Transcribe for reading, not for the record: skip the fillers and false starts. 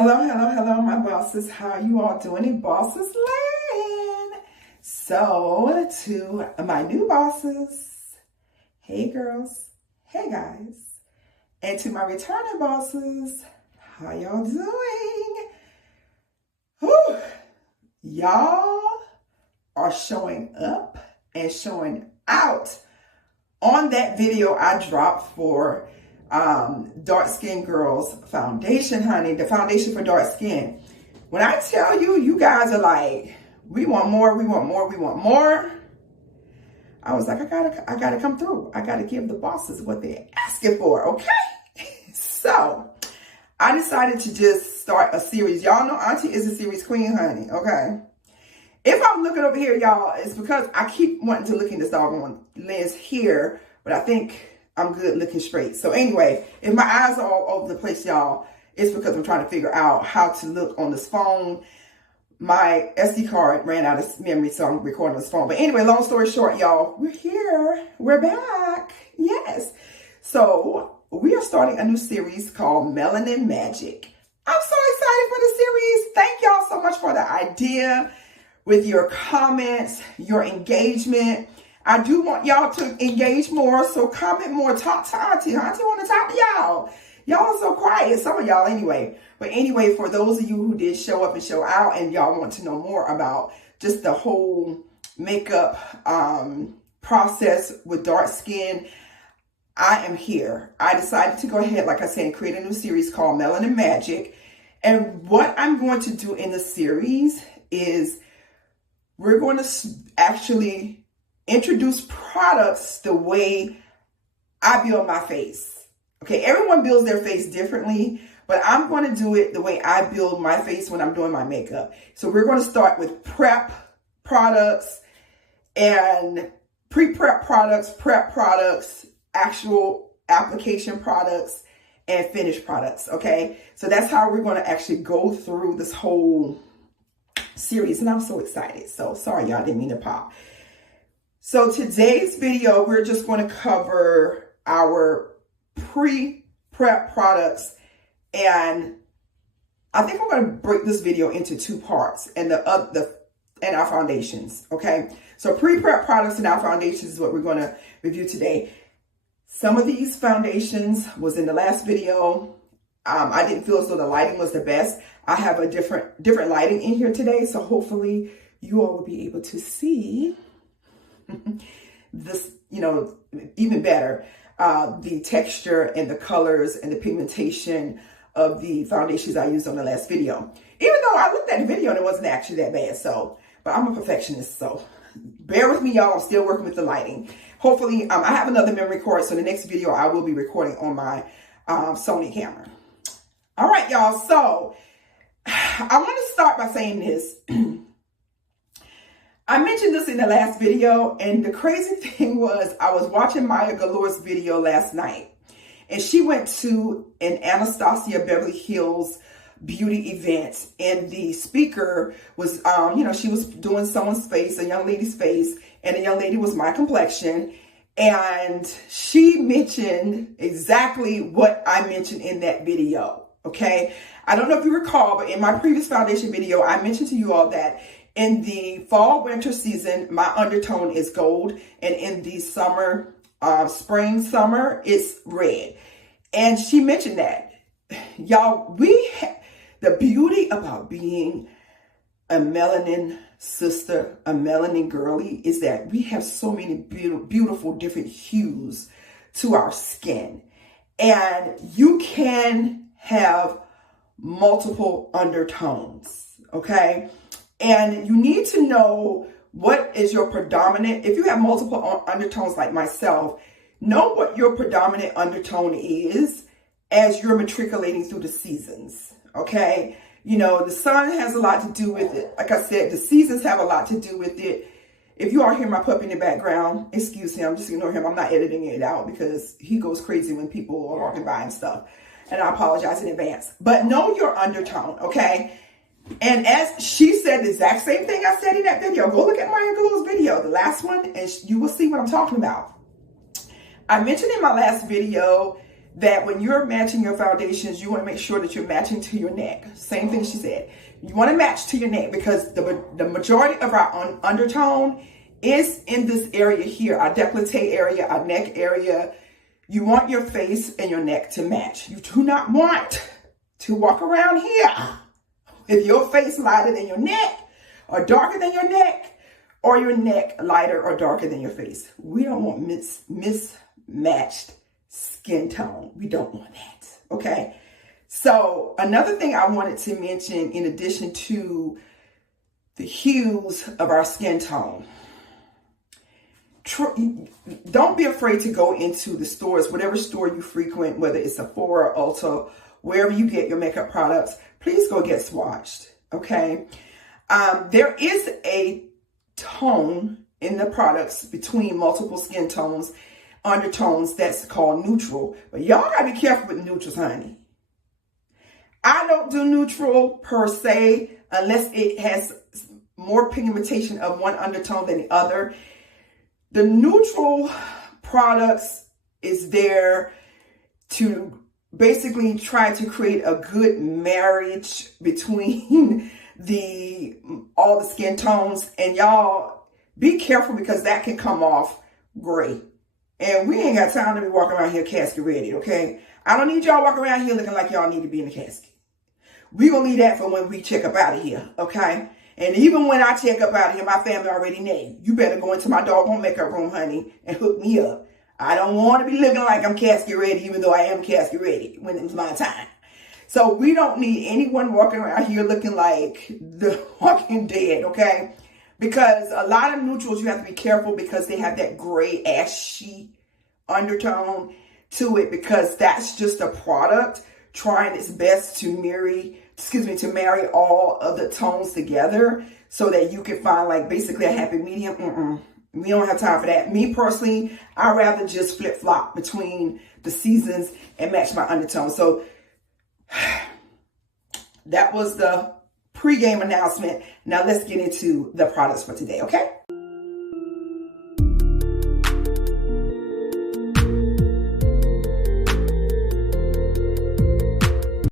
Hello, my bosses. How you all doing in Bosses Land? So, to my new bosses, hey girls, hey guys, and to my returning bosses, how y'all doing? Whew. Y'all are showing up and showing out on that video I dropped for dark skin girls foundation, honey, the foundation for dark skin. When I tell you, you guys are like, we want more, we want more, we want more. I was like, I gotta come through. I gotta give the bosses what they're asking for, okay? So I decided to just start a series. Y'all know Auntie is a series queen, honey, okay? If I'm looking over here, y'all, it's because I keep wanting to look in this doggone lens here, but I think I'm good looking straight. So anyway, if my eyes are all over the place, y'all, it's because I'm trying to figure out how to look on this phone. My SD card ran out of memory, so I'm recording on this phone. But anyway, long story short, y'all, we're here. We're back. Yes. So we are starting a new series called Melanin Magic. I'm so excited for the series. Thank y'all so much for the idea, with your comments, your engagement. I do want y'all to engage more, so comment more. Talk to Auntie. Auntie want to talk to y'all. Y'all are so quiet, some of y'all anyway. But anyway, for those of you who did show up and show out and y'all want to know more about just the whole makeup process with dark skin, I am here. I decided to go ahead, like I said, and create a new series called Melanin Magic. And what I'm going to do in the series is we're going to actually introduce products the way I build my face. Okay, everyone builds their face differently, but I'm going to do it the way I build my face when I'm doing my makeup. So we're going to start with prep products and pre-prep products, prep products, actual application products, and finished products, okay? So that's how we're going to actually go through this whole series, and I'm so excited. So sorry, y'all, didn't mean to pop. So today's video, we're just going to cover our pre-prep products, and I think I'm going to break this video into two parts, and and our foundations. Okay, so pre-prep products and our foundations is what we're going to review today. Some of these foundations was in the last video. I didn't feel as though the lighting was the best. I have a different lighting in here today, so hopefully you all will be able to see this, you know, even better, the texture and the colors and the pigmentation of the foundations I used on the last video. Even though I looked at the video and it wasn't actually that bad, so, but I'm a perfectionist, so bear with me, y'all. I'm still working with the lighting. Hopefully, I have another memory card, so the next video I will be recording on my Sony camera. All right, y'all, so I want to start by saying this. I mentioned this in the last video, and the crazy thing was I was watching Maya Galore's video last night, and she went to an Anastasia Beverly Hills beauty event, and the speaker was, you know, she was doing someone's face, a young lady's face, and the young lady was my complexion, and she mentioned exactly what I mentioned in that video, okay? I don't know if you recall, but in my previous foundation video, I mentioned to you all that in the fall, winter season, my undertone is gold. And in the summer, spring, summer, it's red. And she mentioned that. Y'all, the beauty about being a melanin sister, a melanin girly, is that we have so many beautiful different hues to our skin. And you can have multiple undertones, okay? And you need to know what is your predominant. If you have multiple undertones like myself, know what your predominant undertone is as you're matriculating through the seasons, okay? You know, the sun has a lot to do with it. Like I said, the seasons have a lot to do with it. If you all hear my puppy in the background, excuse him, just ignore him. I'm not editing it out because he goes crazy when people are walking by and stuff. And I apologize in advance. But know your undertone, okay? And as she said the exact same thing I said in that video, go look at Maya Galore's video, the last one, and you will see what I'm talking about. I mentioned in my last video that when you're matching your foundations, you want to make sure that you're matching to your neck. Same thing she said. You want to match to your neck because the majority of our undertone is in this area here, our décolleté area, our neck area. You want your face and your neck to match. You do not want to walk around here with your face lighter than your neck or darker than your neck, or your neck lighter or darker than your face. We don't want mismatched skin tone. We don't want that, okay? So another thing I wanted to mention in addition to the hues of our skin tone, don't be afraid to go into the stores, whatever store you frequent, whether it's Sephora, Ulta, wherever you get your makeup products, please go get swatched, okay? There is a tone in the products between multiple skin tones, undertones, that's called neutral. But y'all gotta be careful with neutrals, honey. I don't do neutral per se unless it has more pigmentation of one undertone than the other. The neutral products is there to basically try to create a good marriage between all the skin tones, and y'all be careful because that can come off gray. And we ain't got time to be walking around here casket ready, okay? I don't need y'all walking around here looking like y'all need to be in a casket. We gonna leave that for when we check up out of here, okay? And even when I check up out of here, my family already know. You better go into my doggone makeup room, honey, and hook me up. I don't want to be looking like I'm casket ready, even though I am casket ready when it's my time. So we don't need anyone walking around here looking like the Walking Dead, okay? Because a lot of neutrals, you have to be careful because they have that gray, ashy undertone to it, because that's just a product trying its best to marry all of the tones together so that you can find like basically a happy medium. We don't have time for that. Me personally, I'd rather just flip-flop between the seasons and match my undertone. So that was the pre-game announcement. Now let's get into the products for today, okay?